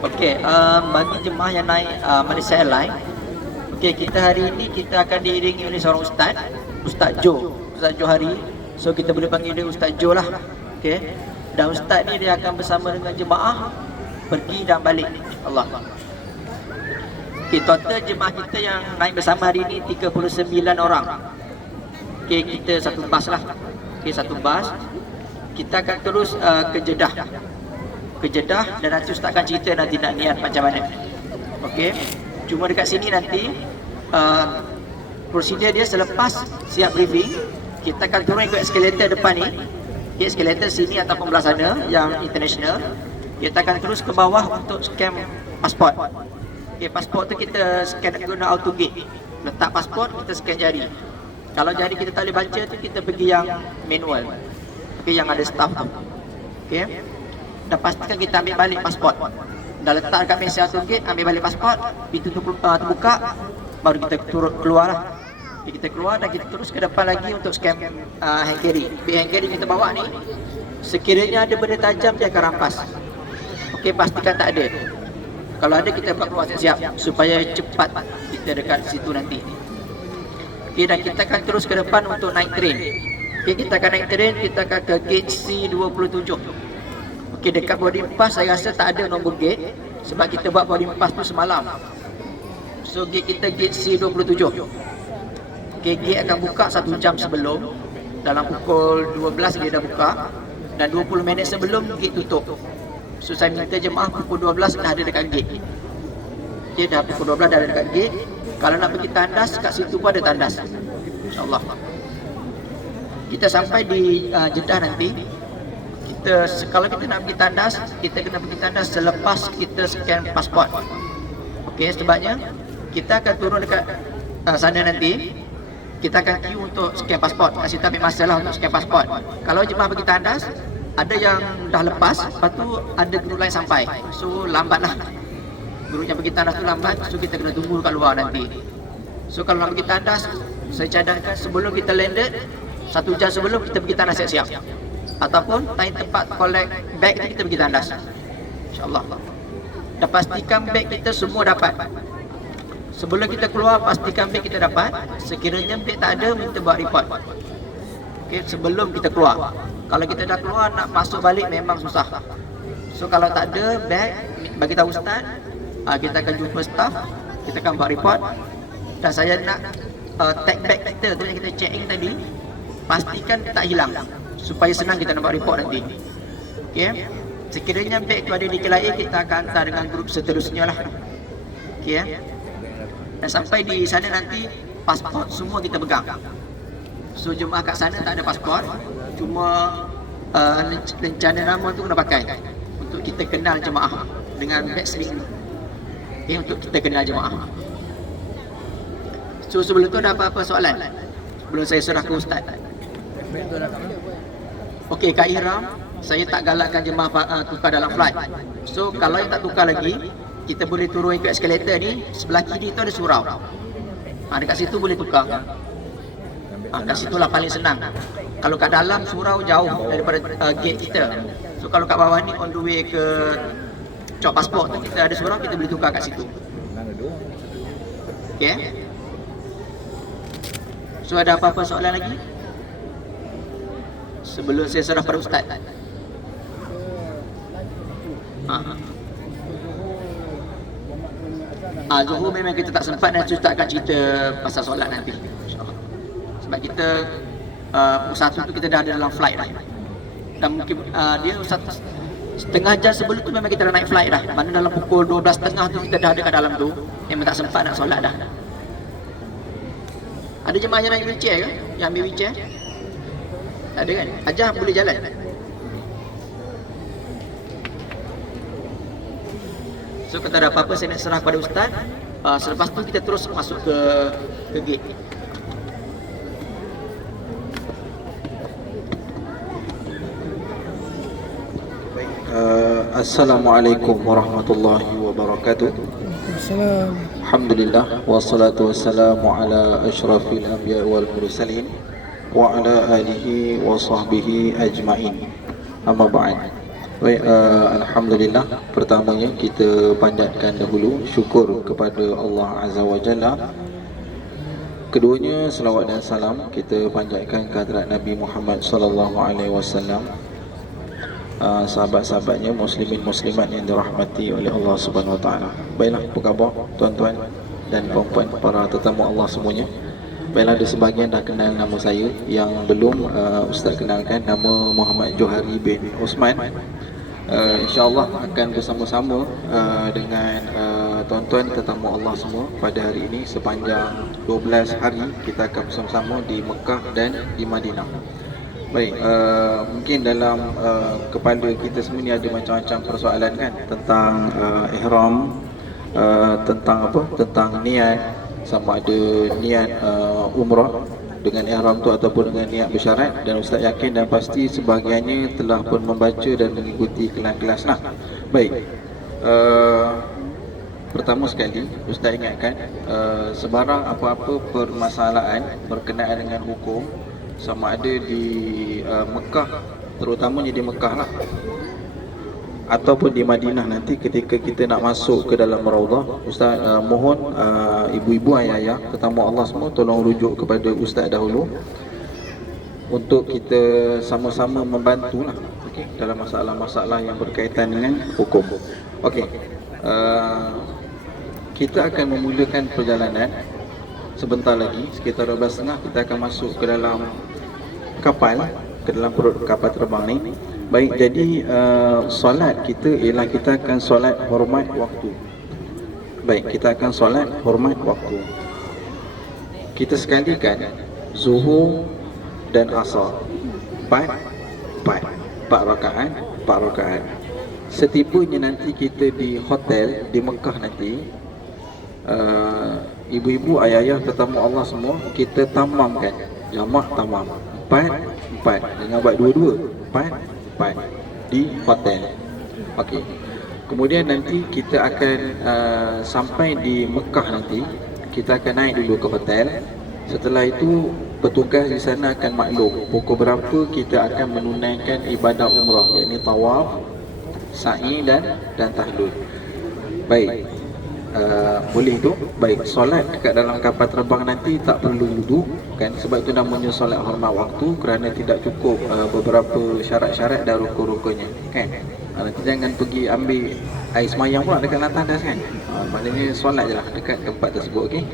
Okey, bagi jemaah yang naik Malaysia Airlines, okey, kita hari ini kita akan diiringi oleh seorang ustaz, Ustaz Jo, Ustaz Johari. So kita boleh panggil dia Ustaz Jo lah. Okey. Dan ustaz ni dia akan bersama dengan jemaah pergi dan balik, insya-Allah. Okey, total jemaah kita yang naik bersama hari ini 39 orang. Okey, kita satu bas lah. Okey, satu bas. Kita akan terus ke Jeddah. Ke Jeddah, dan nanti ustaz akan cerita nanti nak niat macam mana. Okey. Cuma dekat sini nanti prosedur dia selepas siap briefing, kita akan turun ikut eskalator depan ni. Okay, eskalator sini ataupun belah sana yang international. Kita akan terus ke bawah untuk scan pasport. Okay, pasport tu kita scan guna auto gate. Letak pasport, kita scan jari. Kalau jari kita tak boleh baca tu, kita pergi yang manual. Okay, yang ada staff tu. Okay. Dan pastikan kita ambil balik pasport. Dah letak dekat meja auto gate, ambil balik pasport, pintu tu terbuka, baru kita keluar lah. Kita keluar dan kita terus ke depan lagi untuk scan hand carry. Hand carry kita bawa ni, sekiranya ada benda tajam dia akan rampas. Okey, pastikan tak ada. Kalau ada kita buat keluar siap-siap supaya cepat kita dekat situ nanti. Okey, dan kita akan terus ke depan untuk naik train. Okey, kita akan naik train, kita akan ke gate C27. Okey, dekat boarding pass saya rasa tak ada nombor gate sebab kita buat boarding pass tu semalam. So gate kita gate C27. Okay, gate akan buka 1 jam sebelum. Dalam pukul 12 dia dah buka. Dan 20 minit sebelum gate tutup. So saya minta jemaah pukul 12 dah ada dekat gate. Okay, dah pukul 12 dah ada dekat gate. Kalau nak pergi tandas, kat situ pun ada tandas, InsyaAllah. Kita sampai di Jeddah nanti. Kalau kita nak pergi tandas, kita kena pergi tandas selepas kita scan pasport. Okay, sebabnya kita akan turun dekat sana nanti. Kita akan queue untuk scan pasport. Kasih kita ambil masa lah untuk scan pasport. Kalau jemaah pergi tandas, ada yang dah lepas, lepas tu ada guru lain sampai. So lambat lah. Guru yang pergi tandas tu lambat, so kita kena tunggu kat luar nanti. So kalau nak pergi tandas, saya cadangkan sebelum kita landed, 1 jam sebelum kita pergi tandas siap-siap. Ataupun time tempat collect bag tu kita pergi tandas, InsyaAllah. Dan pastikan bag kita semua dapat. Sebelum kita keluar, pastikan beg kita dapat. Sekiranya beg tak ada, minta buat report. Okay, sebelum kita keluar. Kalau kita dah keluar, nak masuk balik memang susah. So kalau tak ada beg, bagi tahu ustaz, kita akan jumpa staff, kita akan buat report. Dan saya nak tag bag kita tu yang kita check in tadi, pastikan tak hilang, supaya senang kita nak buat report nanti. Okay. Sekiranya beg tu ada di KLIA, kita akan hantar dengan grup seterusnya lah. Okay. Dan sampai di sana nanti pasport semua kita pegang. So jemaah kat sana tak ada pasport, cuma lencana nama tu kena pakai untuk kita kenal jemaah dengan badge ni. Okay, untuk kita kenal jemaah. So sebelum tu ada apa-apa soalan? Sebelum saya serah ke ustaz. Okey, kat ihram saya tak galakkan jemaah tukar dalam flight. So kalau yang tak tukar lagi, kita boleh turun ikut eskalator ni. Sebelah kiri tu ada surau. Dekat situ boleh tukar. Kat situ lah paling senang. Kalau kat dalam surau jauh daripada gate kita. So kalau kat bawah ni on the way ke cop pasport tu, kita ada surau, kita boleh tukar kat situ. Okay. So ada apa-apa soalan lagi? Sebelum saya serah pada ustaz. Zuhur memang kita tak sempat, dan ustaz akan cerita pasal solat nanti, InsyaAllah. Sebab kita pukul 1 tu kita dah ada dalam flight dah. Dan mungkin dia setengah jam sebelum tu memang kita dah naik flight dah. Mana dalam pukul 12.30 tu kita dah ada kat dalam tu. Memang tak sempat nak solat dah. Ada jemaah yang naik wheelchair ke? Yang ambil wheelchair? Tak ada kan? Hajah boleh jalan. So kalau ada apa-apa saya nak serah kepada ustaz. Selepas tu kita terus masuk ke gate. Assalamualaikum warahmatullahi wabarakatuh. Alhamdulillah, wassalatu wassalamu ala asyrafil anbiya wal mursalin wa ala alihi wa sahbihi ajma'in. Amma ba'd. Baik, Alhamdulillah. Pertamanya kita panjatkan dahulu syukur kepada Allah Azza wa Jalla. Keduanya selawat dan salam kita panjatkan ke hadirat Nabi Muhammad sallallahu alaihi wasallam, sahabat-sahabatnya, muslimin muslimat yang dirahmati oleh Allah Subhanahu wa taala. Baiklah, apa khabar tuan-tuan dan puan-puan, para tetamu Allah semuanya. Baiklah, ada sebahagian dah kenal nama saya, yang belum Ustaz kenalkan, nama Muhammad Johari bin Osman. InsyaAllah akan bersama-sama dengan tuan-tuan tetamu Allah semua pada hari ini. Sepanjang 12 hari kita akan bersama-sama di Mekah dan di Madinah. Baik, mungkin dalam kepala kita semua ni ada macam-macam persoalan kan, tentang ihram, tentang apa, tentang niat, sama ada niat umrah dengan ihram tu ataupun dengan niat bersyarat. Dan Ustaz yakin dan pasti sebahagiannya telah pun membaca dan mengikuti kelas-kelas lah. Baik, pertama sekali Ustaz ingatkan, sebarang apa-apa permasalahan berkenaan dengan hukum, sama ada di Mekah, terutamanya di Mekah lah, ataupun di Madinah nanti ketika kita nak masuk ke dalam Raudah, Ustaz mohon ibu-ibu, ayah-ayah, tetamu Allah semua tolong rujuk kepada Ustaz dahulu untuk kita sama-sama membantulah, okey, dalam masalah-masalah yang berkaitan dengan hukum. Okey, kita akan memulakan perjalanan sebentar lagi, sekitar 12.30 kita akan masuk ke dalam kapal, ke dalam perut kapal terbang ni. Baik, jadi solat kita ialah kita akan solat hormat waktu. Baik, kita akan solat hormat waktu. Kita sekalikan Zuhur dan Asar, 4 rakaat. Setibanya nanti kita di hotel di Mekah nanti, ibu-ibu, ayah-ayah, tetamu Allah semua, kita tamamkan jamak tamam 4 dengan buat 2 di hotel. Okey. Kemudian nanti kita akan sampai di Mekah nanti, kita akan naik dulu ke hotel. Setelah itu petugas di sana akan maklum pukul berapa kita akan menunaikan ibadah umrah, iaitu tawaf, sa'i dan tahlul. Baik. Boleh tu. Baik, solat dekat dalam kapal terbang nanti tak perlu wudu kan, sebab itu namanya solat hormat waktu, kerana tidak cukup beberapa syarat-syarat dan rukun-rukunnya kan. Nanti jangan pergi ambil air semayang pula dekat landas kan. Maknanya solat je lah dekat tempat tersebut. Okey.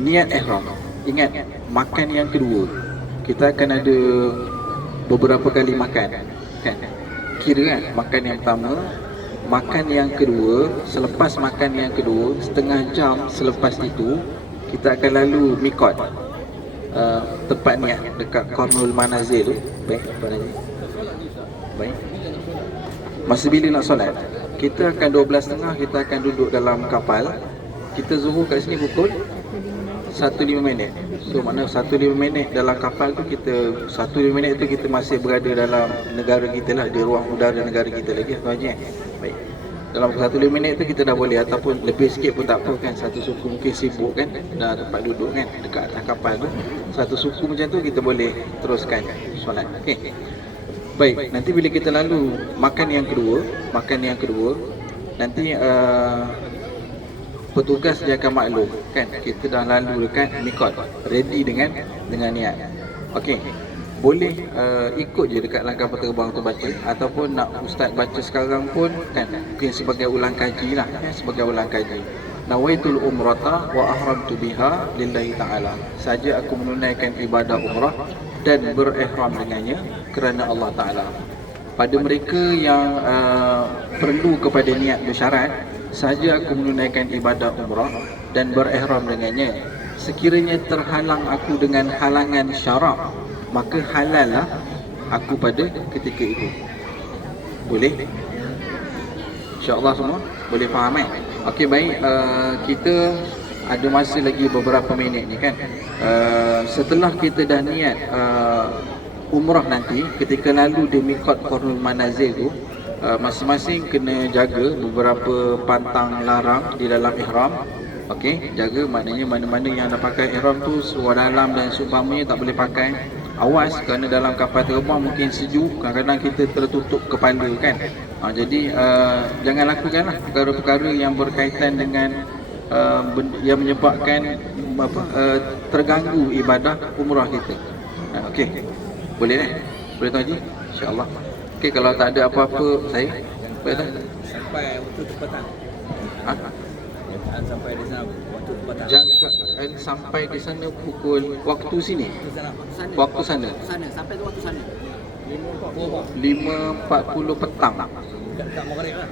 Niat ihram, ingat makan yang kedua kita akan ada beberapa kali makan kan. Kira kan, makan yang pertama, makan yang kedua, selepas makan yang kedua, setengah jam selepas itu kita akan lalu mikot, tempat niat dekat Qarnul Manazil tu. Baik, baik. Masa bila nak solat, kita akan 12.30 kita akan duduk dalam kapal. Kita zuhur kat sini pukul 1:05. So makna 1:05 dalam kapal tu, kita 1:05 tu kita masih berada dalam negara kita lah, di ruang udara negara kita lagi tuan Haji. Baik, dalam 1:05 tu kita dah boleh, ataupun lebih sikit pun tak apa kan. Satu suku mungkin sibuk kan, dah tempat duduk kan dekat atas kapal tu, satu suku macam tu kita boleh teruskan solat. Okey. Baik, nanti bila kita lalu makan yang kedua nanti petugas dia akan maklum kan, kita dah lalu dekat mikot, ready dengan niat. Okey, boleh ikut je dekat langkah peterbang tu baca, ataupun nak ustaz baca sekarang pun kan, mungkin sebagai ulang kaji lah ya, sebagai ulang kaji. Nawaitul umrata wa ahramtu biha lillahi ta'ala, saja aku menunaikan ibadah umrah dan berihram dengannya kerana Allah Ta'ala. Pada mereka yang perlu kepada niat bersyarat, saja aku menunaikan ibadah umrah dan berihram dengannya. Sekiranya terhalang aku dengan halangan syarak, maka halal lah aku pada ketika itu. Boleh? InsyaAllah semua boleh faham kan? Okey, baik, kita ada masa lagi beberapa minit ni kan. Setelah kita dah niat umrah nanti, ketika lalu di mikot Qarnul Manazil tu, masing-masing kena jaga beberapa pantang larang di dalam ihram. Okey, jaga maknanya mana-mana yang nak pakai ihram tu, seluar dalam dan seumpamanya tak boleh pakai. awas kerana dalam kapal terbang mungkin sejuk, kadang-kadang kita tertutup kepala kan. Jadi jangan lakukanlah perkara-perkara yang berkaitan dengan yang menyebabkan terganggu ibadah umrah kita. Okey. Boleh dah? Boleh tuan Haji? Insya-Allah. Okey, kalau tak ada apa-apa saya boleh dah. Sampai waktu tempatan. Sampai di sana waktu tempatan. Jangka sampai di sana pukul waktu sini. Waktu sana. Sampai tu waktu sana. 5.40 petang. Dekat Maghrib lah.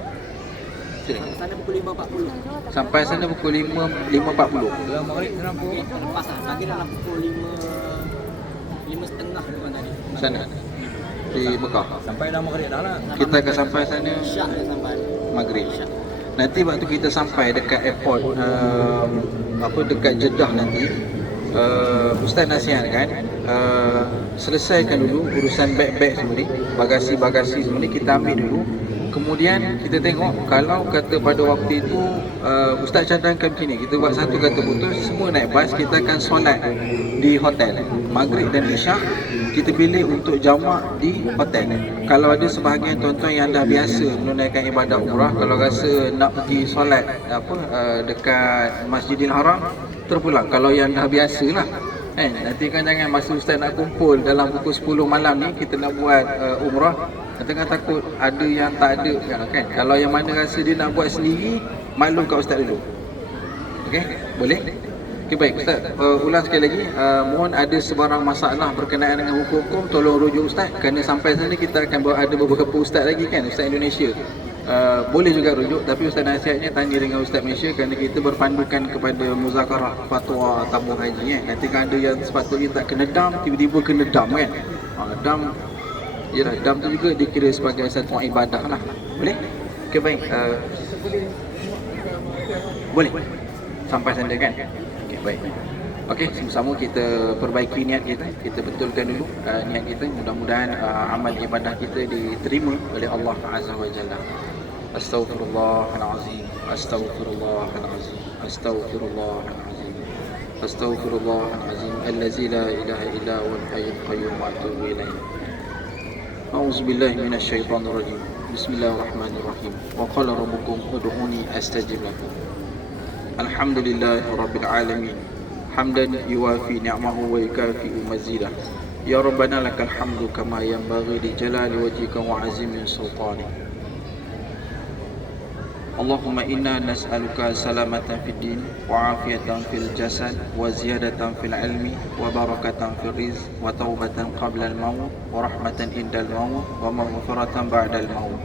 Sini. Sana pukul 5.40. Sampai sana pukul 5.40. Dalam Maghrib sana pukul lepas lah. Lagi dalam pukul 5.30 depan tadi. Sana. Di Mekah. Sampai dalam Maghrib dah lah. Kita akan sampai sana Syak dah sampai. Maghrib. Nanti waktu kita sampai dekat airport dekat Jeddah nanti, Ustaz nasihatkan selesaikan dulu urusan beg-beg semua ni, bagasi-bagasi semua ni kita ambil dulu. Kemudian kita tengok kalau kata pada waktu itu Ustaz cadangkan begini, kita buat satu kata putus, semua naik bas, kita akan solat di hotel. Maghrib dan Isyak kita pilih untuk jamak di hotel. Kalau ada sebahagian tuan-tuan yang dah biasa menunaikan ibadah umrah, kalau rasa nak pergi solat dekat Masjidil Haram, terpulang. Kalau yang dah biasalah, nanti kan jangan masa Ustaz nak kumpul dalam pukul 10 malam ni kita nak buat umrah, tengah takut ada yang tak ada kan. Kalau yang mana rasa dia nak buat sendiri, maklum kat Ustaz dulu. Okey, boleh? Okey, baik Ustaz, ulang sekali lagi, mohon ada sebarang masalah berkenaan dengan hukum-hukum tolong rujuk Ustaz, kerana sampai sana kita akan ada beberapa ustaz lagi kan, Ustaz Indonesia. Boleh juga rujuk, tapi Ustaz nasihatnya tanya dengan Ustaz Malaysia, kerana kita berpandukan kepada muzakarah fatwa tabung haji Nanti kan ada yang sepatutnya tak kena dam, tiba-tiba kena dam kan. Dam, yalah, dam tu juga dikira sebagai satu ibadah lah. Boleh? Okey, baik. Boleh? Sampai sana kan? Okey, baik. Okey, sama-sama kita perbaiki niat kita, kita betulkan dulu niat kita. Mudah-mudahan amal ibadah kita diterima oleh Allah Azza wa Jalla. Astaghfirullahalazim. Astaghfirullahalazim. Astaghfirullahalazim. Astaghfirullahalazim. Allazi la ilaha illa huwal hayyul qayyum wa atubu ilaih. A'udzubillahi minasyaitonir rajim. Bismillahirrahmanirrahim. Wa qala rabbukum ud'uni astajib lakum. Alhamdulillahirabbil alamin. Hamdan yuwafi ni'amahu wa yukafi'u mazidah. Ya Rabbana lakal hamdu kama yanbaghi li jalali wajhika wa 'azimi sultanik. Allahumma inna nas'aluka salamatan fid din wa 'afiyatan fil jasad wa ziyadatan fil ilmi wa barakatan fil rizq wa taubatan qabla al maut wa rahmatan indal maut wa maghfiratan ba'da al maut.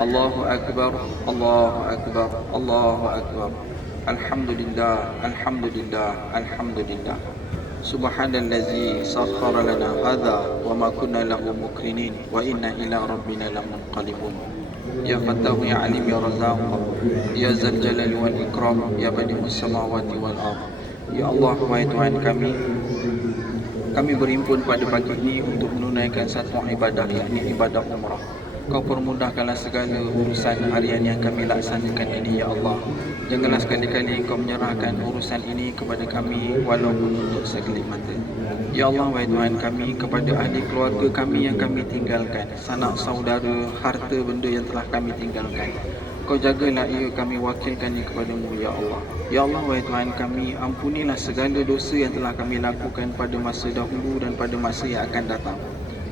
Allahu akbar, Allahu akbar, Allahu akbar. Alhamdulillah, alhamdulillah, alhamdulillah. Subhanallazi sakhkhara lana hadha wa ma kunna lahu muqrinin wa inna ila rabbina lamunqalibun. Ya Fattahu ya Alim ya Razzaq, ya Zal Jalali wal Ikram, ya Badi'us samawati wal ardh. Ya Allah, wahai Tuhan kami berhimpun pada pagi ini untuk menunaikan satu ibadah, yakni ibadah umrah. Kau permudahkanlah segala urusan harian yang kami laksanakan ini, ya Allah. Janganlah sekali-kali Engkau menyerahkan urusan ini kepada kami walaupun untuk sekelip mata. Ya Allah, wahai Tuhan kami, kepada ahli keluarga kami yang kami tinggalkan, sanak saudara, harta benda yang telah kami tinggalkan, Kau jagalah ia, kami wakilkan ia kepadamu, ya Allah. Ya Allah, wahai Tuhan kami, ampunilah segala dosa yang telah kami lakukan pada masa dahulu dan pada masa yang akan datang.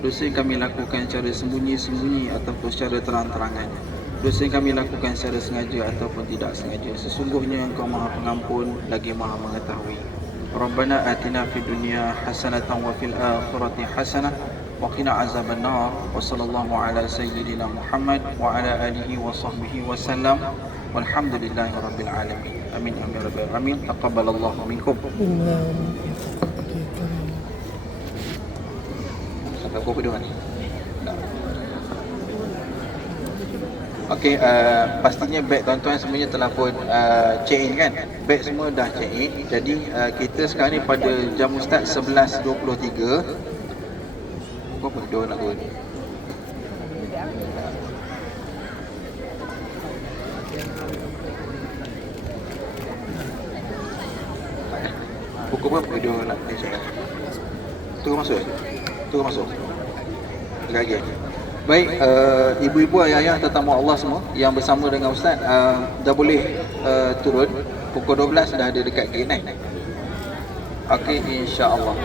Dosa yang kami lakukan secara sembunyi-sembunyi ataupun secara terang-terangan. Dosa yang kami lakukan secara sengaja ataupun tidak sengaja. Sesungguhnya Engkau Maha Pengampun lagi Maha Mengetahui. Rabbana atina fid dunya hasanatan wa fil akhirati hasanah wa qina azaban nar. Wa sallallahu ala sayyidina Muhammad wa ala alihi wa sahbihi wa sallam. Walhamdulillahi rabbil alamin. Amin amin rabbil alamin. Taqabbalallahu minkum. Apa doa ni? Okey, pastinya beg tuan-tuan semuanya telah pun check in kan? Beg semua dah check in. Jadi kita sekarang ni pada jam Ustaz 11.23. Apa doa nak buat? Pukul berapa doa nak check in? Terus masuk. Terus masuk. Lagi. Baik, ibu-ibu, ayah-ayah, tetamu Allah semua yang bersama dengan Ustaz, dah boleh turun. Pukul 12 dah ada dekat gate ni. Okey, insya-Allah.